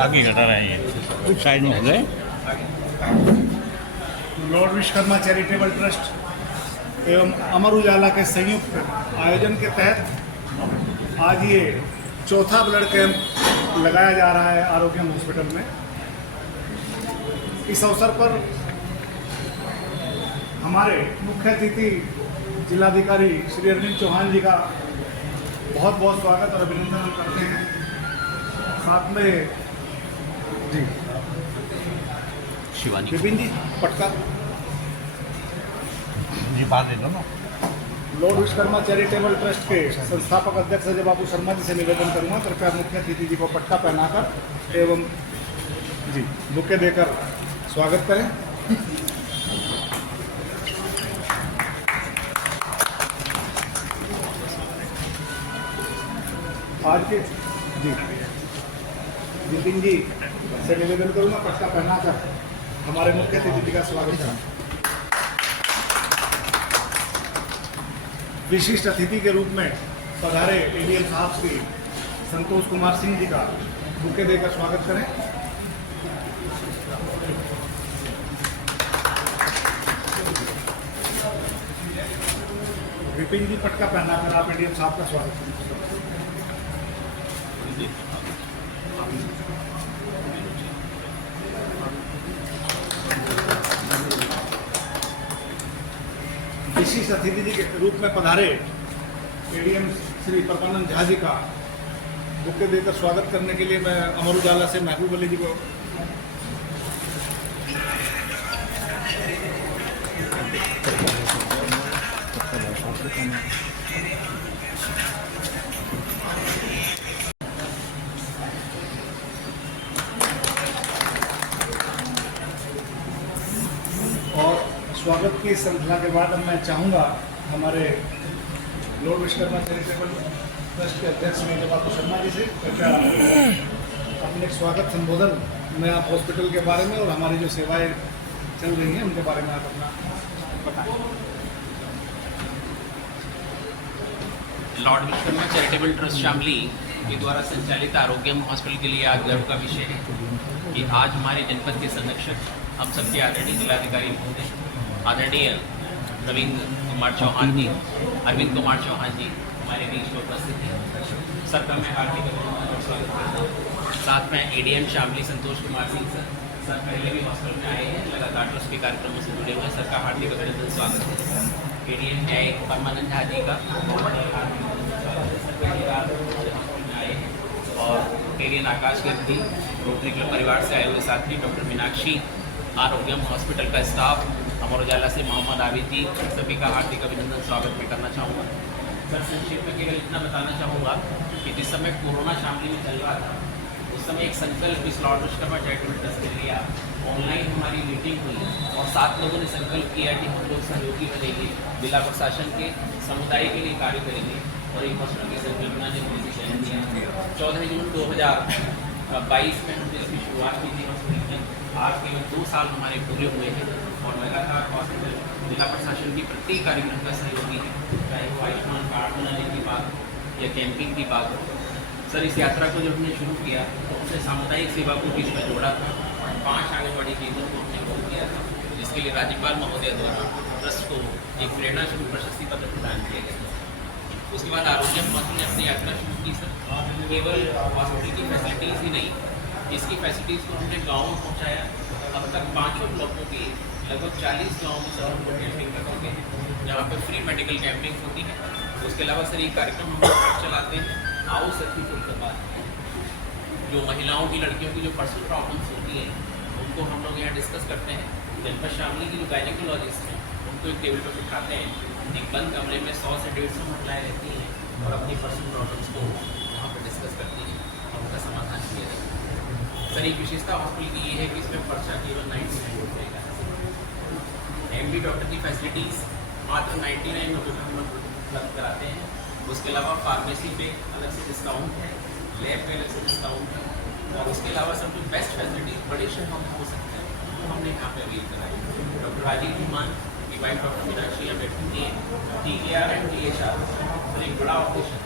आगे घटा रहे हैं ये साइड में हो गए। लॉर्ड विश्वकर्मा चैरिटेबल ट्रस्ट एवं अमर उजाला के संयुक्त आयोजन के तहत आज ये चौथा ब्लड कैंप लगाया जा रहा है आरोग्यम हॉस्पिटल में। इस अवसर पर हमारे मुख्य अतिथि जिलाधिकारी श्री अरविंद चौहान जी का बहुत बहुत स्वागत और अभिनंदन हम करते हैं। साथ में जी शिवानी विपिन जी पटका जी बात दे दो ना। लॉर्ड विश्वकर्मा चैरिटेबल ट्रस्ट के संस्थापक अध्यक्ष अजय बाबू शर्मा जी से निवेदन करूंगा, कृपया मुख्य अतिथि जी को पट्टा पहनाकर एवं जी बुके देकर स्वागत करें। आज के जी विपिन जी से निवेदन करूंगा, पट्टा पहनाकर हमारे मुख्य अतिथि जी का स्वागत करें। विशिष्ट अतिथि के रूप में पधारे एडीएम साहब श्री संतोष कुमार सिंह जी का बुके देकर स्वागत करें। विपिन जी पटका पहनाकर आप एडीएम साहब का स्वागत करें। विशिष्ट अतिथि जी के रूप में पधारे एडीएम श्री परमानंद झा जी का बुके देकर स्वागत करने के लिए मैं अमर उजाला से महबूब अली जी को और स्वागत की श्रृंखला के बाद अब मैं चाहूँगा हमारे लॉर्ड विश्वकर्मा चैरिटेबल ट्रस्ट के अध्यक्ष अजय बाबू शर्मा जी से कृपया अपने स्वागत संबोधन में आप हॉस्पिटल के बारे में और हमारी जो सेवाएं चल रही हैं उनके बारे में आप अपना बताएं। Lord Vishwakarma charitable trust Shamli के द्वारा संचालित आरोग्यम हॉस्पिटल के लिए आज गर्व का विषय है कि आज हमारे जनपद के संरक्षक हम सबके आदरणीय जिलाधिकारी महोदय आदरणीय रविंद्र कुमार चौहान जी, अरविंद कुमार चौहान जी हमारे बीच में उपस्थित हैं। सबका मैं हार्दिक अभिनंदन और स्वागत करता हूँ। साथ में एडीएम शामली संतोष कुमार सिंह सर पहले भी हॉस्पिटल में आए हैं, लगातार ट्रस्ट के कार्यक्रमों से जुड़े हुए हैं। सबका हार्दिक अभिनंदन स्वागत है। एडीएम न्याय परमानंद झा जी का और एडीएम आकाश गिरती रोटरी क्लब परिवार से आए हुए साथी डॉक्टर मीनाक्षी, आरोग्यम हॉस्पिटल का स्टाफ, अमर उजाला से मोहम्मद आबिद जी, सभी का हार्दिक अभिनंदन स्वागत मैं करना चाहूँगा। सर संक्षेप में केवल इतना बताना चाहूँगा कि जिस समय कोरोना शामली में चल रहा था उस समय एक संकल्प इस लॉर्ड विश्वकर्मा चैरिटेबल ट्रस्ट ने लिया। ऑनलाइन हमारी मीटिंग हुई और 7 लोगों ने संकल्प किया कि हम लोग सहयोगी बनेंगे, जिला प्रशासन के समुदाय के लिए कार्य करेंगे और एक हॉस्पिटल की संकल्पना ने मुझे चयन दिया। 14 जून 2022 में हमने इसकी शुरुआत की थी हॉस्पिटल की। आज केवल 2 साल हमारे पूरे हुए हैं और लगातार हॉस्पिटल जिला प्रशासन की प्रत्येक कार्यक्रम का सहयोगी है, चाहे वो आयुष्मान कार्ड बनाने की बात हो या कैंपिंग की बात हो। सर इस यात्रा को जब हमने शुरू किया तो हमने सामुदायिक सेवा को बीच में जोड़ा था। 5 आंगनबाड़ी केंद्रों को हमने खोल किया था, जिसके लिए राज्यपाल महोदय द्वारा ट्रस्ट को एक प्रेरणा शुरू प्रशस्ति पत्र प्रदान किया गया। उसके बाद आरोग्य हॉस्पिटल ने अपनी यात्रा शुरू की। सर केवल हॉस्पिटल की फैसिलिटीज़ ही नहीं, इसकी फैसिलिटीज़ को हमने गाँव में पहुँचाया। अब तक 5 ब्लॉकों के लगभग 40 गाँव में सर हमको कैंपिंग करवाते हैं, जहाँ पर फ्री मेडिकल कैंपिंग होती है। उसके अलावा सर ये कार्यक्रम हम लोग चलाते हैं, आओ सर की खुलकर बात करें। जो महिलाओं की, लड़कियों की जो पर्सनल प्रॉब्लम्स होती हैं उनको हम लोग यहाँ डिस्कस करते हैं। जनपद शामली की जो गायनिकोलॉजिस्ट हैं उनको एक टेबल पर बिठाते हैं, एक बंद कमरे में 100 से 150 महिलाएँ रहती हैं और अपनी पर्सनल प्रॉब्लम्स को वहाँ पर डिस्कस करती हैं और उनका समाधान किया जाता है। सर एक विशेषता हॉस्पिटल की ये है कि इसमें पर्चा केवल 99 रुपये का है। MD डॉक्टर की फैसिलिटीज़ मात्र 99 रुपये में हम उपलब्ध कराते हैं। उसके अलावा फार्मेसी पे अलग से डिस्काउंट है, लैब पे अलग से डिस्काउंट है और उसके अलावा सब जो बेस्ट फैसिलिटीज बड़े शहरों में हो सकते हैं वो हमने यहाँ पे अवेल कराई। डॉक्टर राजीव कुमार की वाइफ डॉक्टर मीनाक्षी यहाँ बैठी हैं, TKR एंड THR और एक बड़ा ऑपरेशन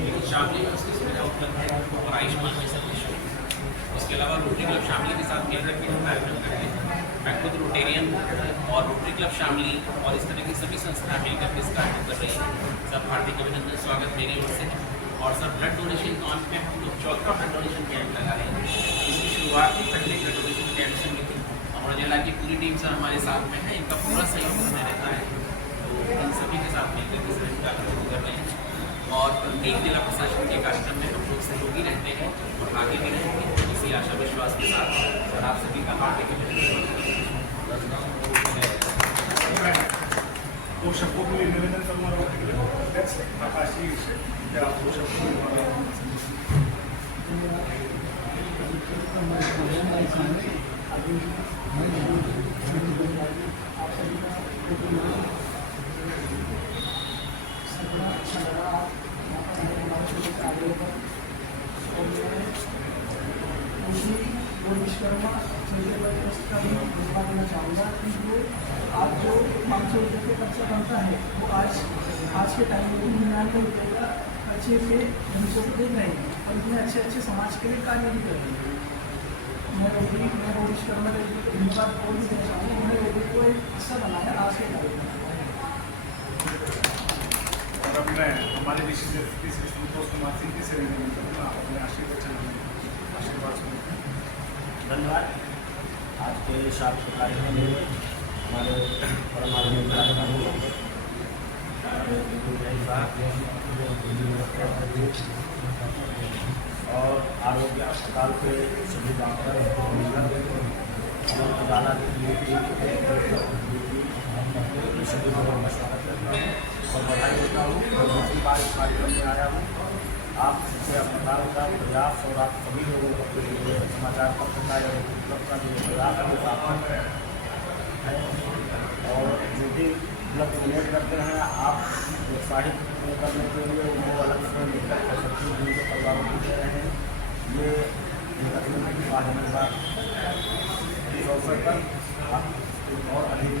लेकिन शामली में उसकी सुविधा उपलब्ध है और आयुष्मान में सब निःशुल्क। उसके अलावा रोटरी क्लब शामली के साथ मिलकर भी हम आयोजन करते हैं। मैं खुद रोटेरियन और रोटरी क्लब शामली और इस तरह की सभी संस्थाएं मिलकर इसका आयोजन कर रही हैं। सब हार्दिक अभिनंदन, स्वागत मेरी ओर से। और सर ब्लड डोनेशन कैंप में हम लोग 4था ब्लड डोनेशन कैंप लगा रहे हैं। इसकी शुरुआत भी पहले ब्लड डोनेशन कैंप से हुई थी। अमर उजाला की पूरी टीम सर हमारे साथ में है, इनका पूरा सहयोग हमें रहता है। तो इन सभी के साथ मिलकर इस कार्यक्रम कर रहे हैं और प्रत्येक जिला प्रशासन के कार्यक्रम में हम लोग सहयोगी रहते हैं और आगे भी रहेंगे। इसी आशा विश्वास के साथ सर आप सभी का हार्दिक दो शब्दों के लिए निवेदन करूँगा अध्यक्ष प्रकाश जी से, क्या आप दो शब्दों विश्वकर्मा चैरिटेबल ट्रस्ट का भी धन्यवाद देना चाहूँगा कि वो आज जो 500 रुपये का खर्चा बनता है वो आज के टाइम में 99 रुपये का खर्चे पे मरीजों को दे रहे हैं और इतने अच्छे समाज के लिए कार्य भी कर रहे हैं। मैं विश्वकर्मा का धन्यवाद और भी देना चाहूँगा, उन्होंने रोगी को एक हिस्सा बनाया आज के कार्यक्रम। और अब मैं हमारे विशेष अतिथि श्री संतोष कुमार सिंह जी से निवेदन करूँगा अपने आशीर्वाद सुनते हैं। धन्यवाद। आज के शाम के कार्यक्रम में हमारे परमाणु और आरोग्य अस्पताल के सभी डॉक्टर अमर उजाला सभी लोगों का स्वागत करता हूँ और बधाई देता हूँ। और दूसरी बार इस कार्यक्रम में आया हूँ। आप सबसे अस्पताल का प्रयास और आप सभी लोगों का समाचार पत्र का उपलब्ध का जो प्रयास है और जो भी उपलब्ध डोनेट करते हैं आप प्रोत्साहित करने के लिए वो अलग से सबके जिनके परिवारों को दे रहे हैं। ये इस अवसर पर आप और अधिक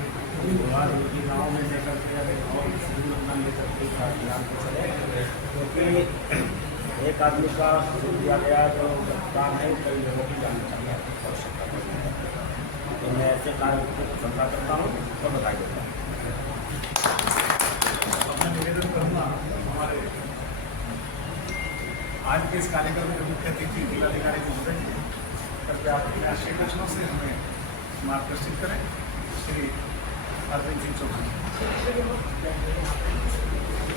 उनकी गाँव में लेकर के और सभी लोग लेकर के अभियान को चले, क्योंकि एक आदमी का दिया गया जो काम है कई लोगों की जान चाहिए आवश्यकता पड़ती है। तो मैं ऐसे कार्य को पसंद करता हूँ और बधाई देता हूँ। मैं निवेदन करूँगा हमारे आज के इस कार्यक्रम में मुख्य अतिथि जिलाधिकारी महोदय जी करके आप अपने आशीर्वचनों से हमें मार्गदर्शित करें। श्री अरविंद सिंह चौहान।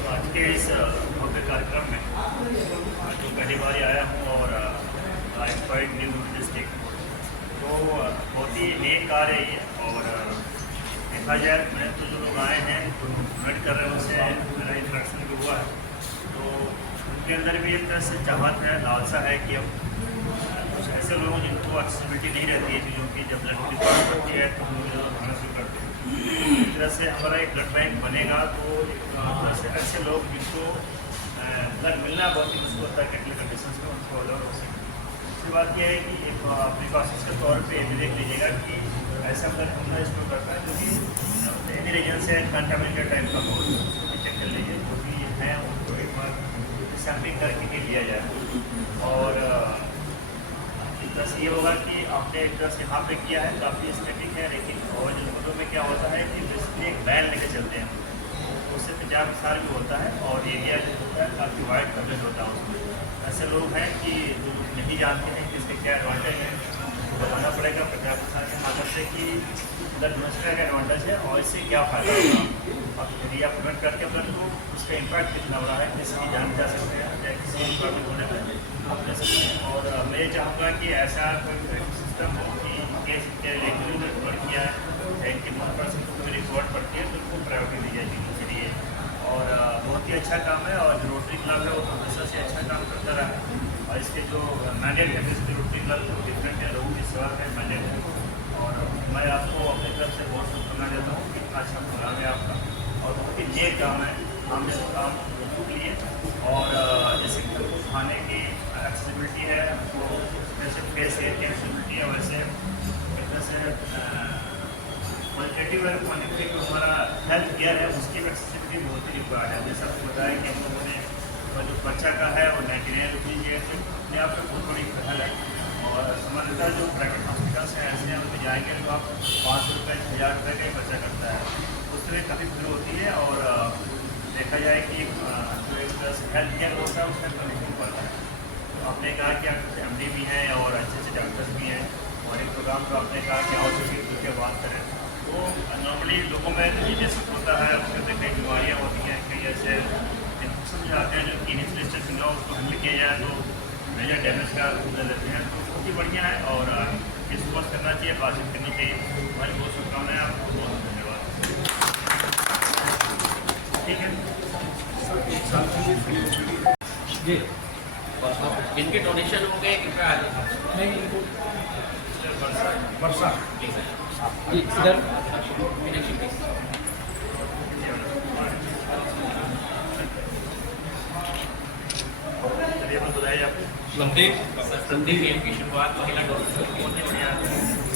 आज के इस भव्य कार्यक्रम में जो पहली बार आया हूँ और इंस्पायर्ड न्यू डिस्ट्रिक्ट तो बहुत ही नेक कार्य है ये। और देखा जाए मैं तो जो लोग आए हैं डोनेट कर रहे हैं उनसे मेरा इंटरेक्शन भी हुआ है, तो उनके अंदर भी एक तरह से चाहत है, लालसा है कि अब कुछ ऐसे लोग जिनको एक्सेसिबिलिटी नहीं रहती है चीज़ों की, जब ब्लड की बात होती है तो हम लोग खाना शुरू करते हैं। इस तरह से हमारा एक ब्लड बैंक बनेगा तो एक तरह से ऐसे लोग जिनको ब्लड मिलना बहुत ही मुश्किल होता है कैटेगरी कंडीशन में, उनको अलाउ हो सके। दूसरी बात यह है कि एक प्रिकॉशंस के तौर पे ये देख लीजिएगा कि ऐसा ब्लड हमने स्टोर करता है जो कि एनी रीजन से कंटामिनेटेड टाइप का हो, चेक कर लीजिए जो भी है उनको एक बार सैम्पलिंग करके ही लिया जाए। और एक तरह से ये होगा कि आपने एक तरह से यहाँ पे किया है काफ़ी स्टेटिक है, लेकिन और जनपदों में क्या होता है कि बेसिकली एक बैन लेके चलते हैं, उससे तेजाब सार भी होता है और एरिया जो होता है काफ़ी वाइड कवरेज होता है उसमें। ऐसे लोग हैं कि जो नहीं जानते हैं कि इसके क्या एडवांटेज है, तो बताना पड़ेगा पंजाब सरकार के माध्यम से कि ब्लड डोनेशन का एडवांटेज है और इससे क्या फ़ायदा होगा। और यदि आप डोनेट करके ब्लड को उसका इम्पैक्ट कितना बड़ा है किसी जान जा सकते हैं या किसी प्रॉब्लम होने पर आप ले सकते हैं। और मैं चाहूँगा कि ऐसा कोई सिस्टम हो कि केस रेगुलर में कवर किया है कि 1% को कोई रिकॉर्ड पड़ती है तो उनको प्रायोरिटी दी जाएगी उनके लिए। और बहुत ही अच्छा काम है और जो रोटरी क्लब है वो हमेशा से अच्छा काम करता रहा है। और इसके जो मैंडेट है इसके रोटरी क्लब जो डिफरेंट है, लोगों की सेवा का मैंडेट है। और मैं आपको अपनी तरफ से बहुत शुभकामनाएं देता हूँ कि अच्छा प्रोग्राम है आपका और बहुत ही नेक काम है। हम जैसे काम लिए और जैसे खाने की एक्सेसिबिलिटी है वो जैसे फेस एयर की एक्सेसिबिलिटी है, वैसे एक तरह से क्वालिटेटिव और क्वान्टिटेटिव जो हमारा हेल्थ केयर है उसकी भी एक्सेसिबिलिटी बहुत ही रिक्वायर्ड है। जैसे आपको बताया कि हम लोगों ने जो बच्चा का है वो 99 रुपीज़ है, तो अपने आप में बहुत बड़ी पहल है। और और सामान्यतः जो प्राइवेट हॉस्पिटल्स हैं ऐसे हैं उनमें जाएंगे तो आप 500 रुपये 1000 रुपये का ही खर्चा करता है, उसमें काफ़ी भीड़ होती है। और देखा जाए कि जो एक तरह से हेल्थ केयर होता है उसमें कमीशन पड़ता है। तो आपने कहा कि आप MD भी हैं और अच्छे डॉक्टर्स भी हैं, और एक प्रोग्राम तो आपने कहा कि आओ से खुल के बात करें। तो नॉर्मली लोगों में ये जैसे होता है, उसमें कई बीमारियाँ होती हैं, कई ऐसे इन्फेक्शन जाते हैं जो इनिशियल स्टेज में उसको हैंडल किया जाए तो मेजर डैमेज का रूप ले लेते हैं। तो बहुत ही बढ़िया है और इस वर्ष करना चाहिए, बातचीत करनी चाहिए। हमारी बहुत शुभकामनाएं, आपको बहुत धन्यवाद। ठीक है जी, जिनके डोनेशन हो गए कृपया आ जाए। नहीं इनको वर्षा जी इधर मीनाक्षी प्लीज। चलिए अपन बताइए आपको। संदीप गेम की शुरुआत महिला डोनेशन बहुत ही बढ़िया है।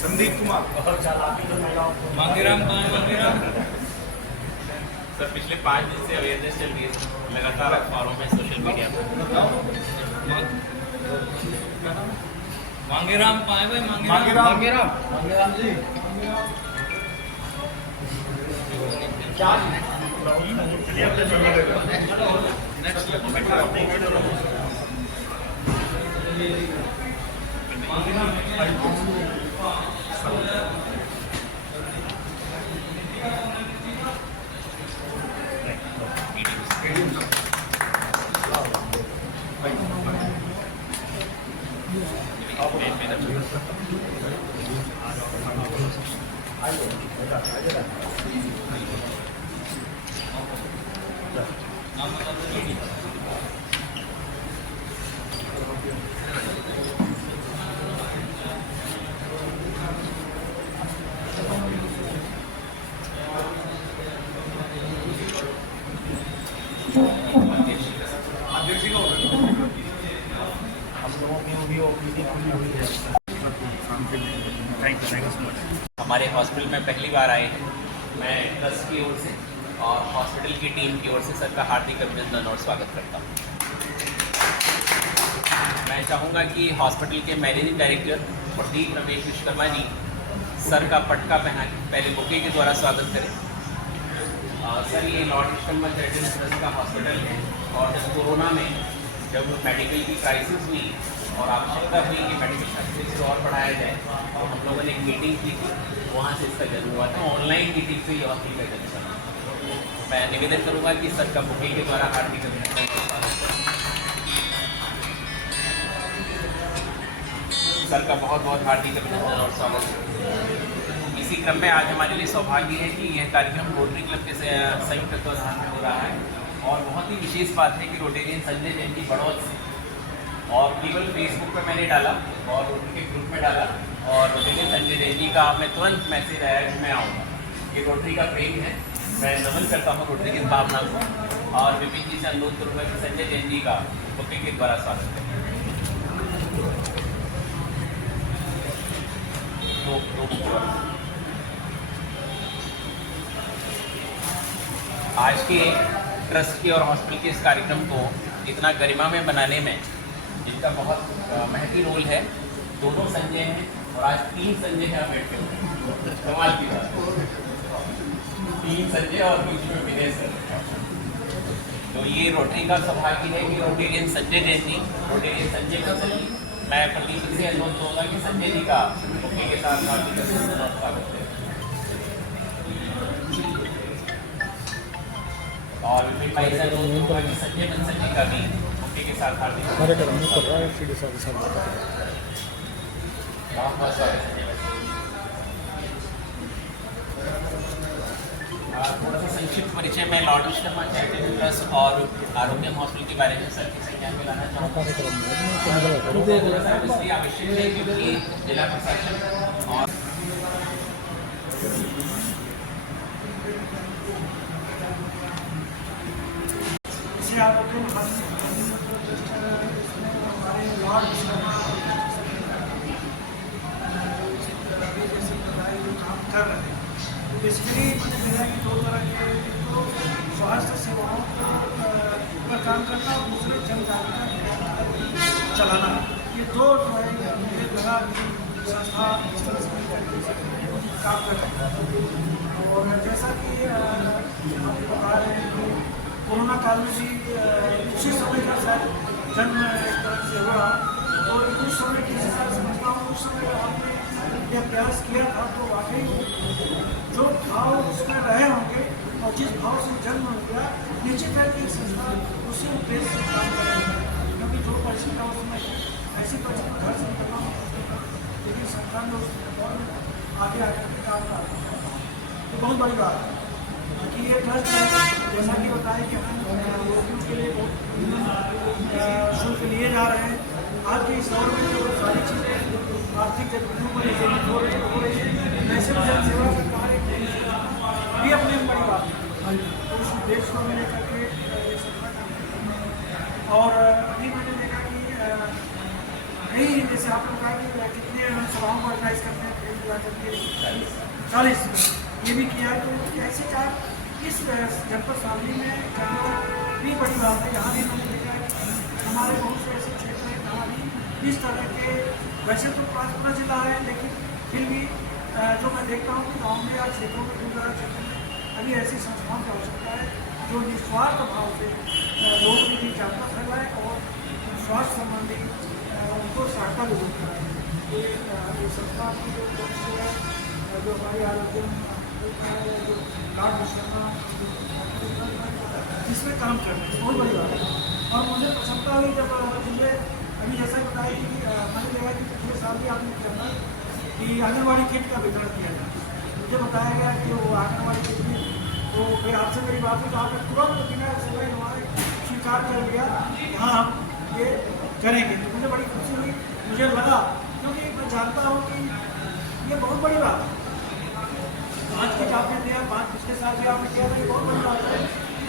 संदीप कुमार। मांगेराम सर पिछले 5 दिन से अवेयरनेस चल रही है लगातार अखबारों में, सोशल मीडिया पर। मांगेराम पाए भाई मांगेराम जी चलिए अपने थैंक यू सो मच। हमारे हॉस्पिटल में पहली बार आए हैं। मैं ट्रस्ट की ओर से और हॉस्पिटल की टीम की ओर से सर का हार्दिक अभिनंदन और स्वागत करता हूँ। मैं चाहूँगा कि हॉस्पिटल के managing director Pradeep Ramesh Vishwakarma ji sir का पटका पहना के पहले बुके के द्वारा स्वागत करें। सर ये लॉर्ड विश्वकर्मा चैरिटेबल ट्रस्ट का हॉस्पिटल है और जब कोरोना में जब मेडिकल की क्राइसिस हुई और आवश्यकता हुई कि मेडिकल फैसिलिटीज और बढ़ाया जाए तो हम लोगों ने एक मीटिंग की थी, वहाँ से इसका जन्म हुआ था। ऑनलाइन मीटिंग से ये हॉस्पिटल का जन्म हुआ। मैं निवेदन करूँगा कि सर का बुके के द्वारा हार्दिक अभिनंदन और स्वागत करें। सर का बहुत बहुत हार्दिक अभिनंदन और स्वागत करें। इसी क्रम में आज हमारे लिए सौभाग्य है कि यह कार्यक्रम रोटरी क्लब के संयुक्त तत्वाधान में हो रहा है और बहुत ही विशेष बात है कि रोटेरियन संजय जैन जी बड़ौद से, और केवल फेसबुक पे मैंने डाला और रोटरी के ग्रुप में डाला और रोटेरियन संजय जैन जी का हमें तुरंत मैसेज आया कि मैं आऊँगा। ये रोटरी का प्रेम है। मैं नमन करता हूँ रोटरी की भावना को और विपिन जी से अनुरोध करूँगा कि संजय जैन जी का बुके के द्वारा स्वागत करें। आज के ट्रस्ट के और हॉस्पिटल के इस कार्यक्रम को इतना गरिमा में बनाने में इनका बहुत महत्वपूर्ण रोल है। दोनों संजय हैं और आज 3 संजय यहाँ बैठे हुए हैं। कमाल की बात, 3 संजय और बीच में विनय सर। तो ये रोटरी का सौभाग्य है कि रोटेरियन संजय जैन जी, रोटेरियन संजय का सर जी, मैं प्रदीप जी से अनुरोध करूँगा कि संजय जी का बुके के साथ स्वागत है और विपिन भाई से अनुरोध करूँगा कि संजय बंसल जी का भी बुके के साथ हार्दिक बहुत बहुत स्वागत है। थोड़ा सा संक्षिप्त परिचय में लॉर्ड विश्वकर्मा चैरिटेबल ट्रस्ट और आरोग्यम हॉस्पिटल के बारे में सर की संख्या में लाना चाहूँगा। इसलिए आवश्यक है क्योंकि जिला प्रशासन और इसी आरोग्यम हमारे लॉर्ड विश्वकर्मा काम कर रहे हैं। बेसिकली मेरा कि 2 तरह के, तो स्वास्थ्य सेवाओं पर काम करना और दूसरे जन जागरूकता चलाना। ये दो जो है ये मुझे लगा कि संस्था इस तरह से काम कर रही है। और जैसा कि आप बता रहे हैं कि कोरोना काल में भी उसी समय का शायद जन्म एक तरह से हुआ, और उस समय के हिसाब से समझता हूँ उस समय आपने यह प्रयास किया था तो वाकई जो भाव उसमें रहे होंगे और जिस भाव से जन्म हो गया, निश्चित है कि संस्था उसी उद्देश्य से काम कर रही है। क्योंकि जो परिस्थिति था उसमें ऐसी परिस्थिति घर से निकलना हो सकता था, लेकिन संस्था ने उस और आगे आकर के काम कर रहा है, तो बहुत बड़ी बात है। कि ये ट्रस्ट है, जैसा कि बताया कि हम रोगियों के लिए बहुत शुल्क लिए जा रहे हैं। आज के इस दौर में जो सारी चीज़ें आर्थिक गतिविधियों पर निर्भर हो रही है, ऐसे में जन सेवा का कार्य भी अपने में बड़ी बात है। तो उस उद्देश्य को मैंने करके ये संस्था काम कर रही है। और अभी मैंने देखा कि कई जैसे आपने कहा कि कितने सभाओं को ऑर्गेनाइज करते हैं, 40 ये भी किया है। तो ऐसे चार इस जनपद शामली में करना भी बड़ी बात है। यहाँ भी मैंने देखा है हमारे बहुत से ऐसे क्षेत्र हैं जहाँ भी इस तरह के, वैसे तो 5 जिला है, लेकिन फिर भी जो मैं देखता हूँ कि गाँव में या क्षेत्रों में दूर दराज क्षेत्रों में अभी ऐसी संस्थाओं की आवश्यकता है जो निस्वार्थ भाव से लोगों के बीच जागरूकता फैलाए और स्वास्थ्य संबंधी उनको सहायता भी होती है। ये संस्था की जो है जो हमारी आरोग्य जो कार्ड विश्वकर्मा इसमें काम कर रहे हैं, बहुत बड़ी बात है। और मुझे प्रसन्नता हुई जब मुझे अभी जैसा बताया कि मैंने देखा कि पिछले साल भी आपने किया था कि आंगनबाड़ी किट का वितरण किया जाए। मुझे बताया गया कि वो आंगनबाड़ी किट में तो फिर आपसे मेरी बात हुई तो आपने तुरंत बिना समय हमारे स्वीकार कर लिया कि हाँ हम ये करेंगे। तो मुझे बड़ी खुशी हुई, मुझे लगा, क्योंकि मैं जानता हूँ कि ये बहुत बड़ी बात है। 5 किट आपने दिया, 5 पिछले साल भी आपने किया, तो ये बहुत बड़ी बात है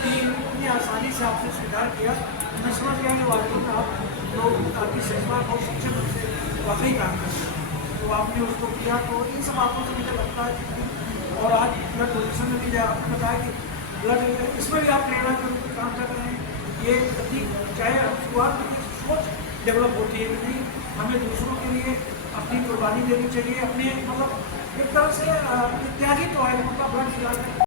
कि इतनी आसानी से आपने स्वीकार किया। मैं समझ गया कि वाकई में आप लोग आपकी सेवा बहुत सक्षम रूप से वाकई काम कर रहे हैं, तो आपने उसको किया। तो इन सब बातों से मुझे लगता है कि और आज ब्लड डोनेशन में भी आपने बताया कि ब्लड इसमें भी आप प्रेरणा के रूप में काम कर रहे हैं। ये चाहे शुरुआत में सोच डेवलप होती है कि नहीं हमें दूसरों के लिए अपनी कुर्बानी देनी चाहिए, अपने मतलब एक तरह से त्यागी तो है, उनका ब्लड खिलाकर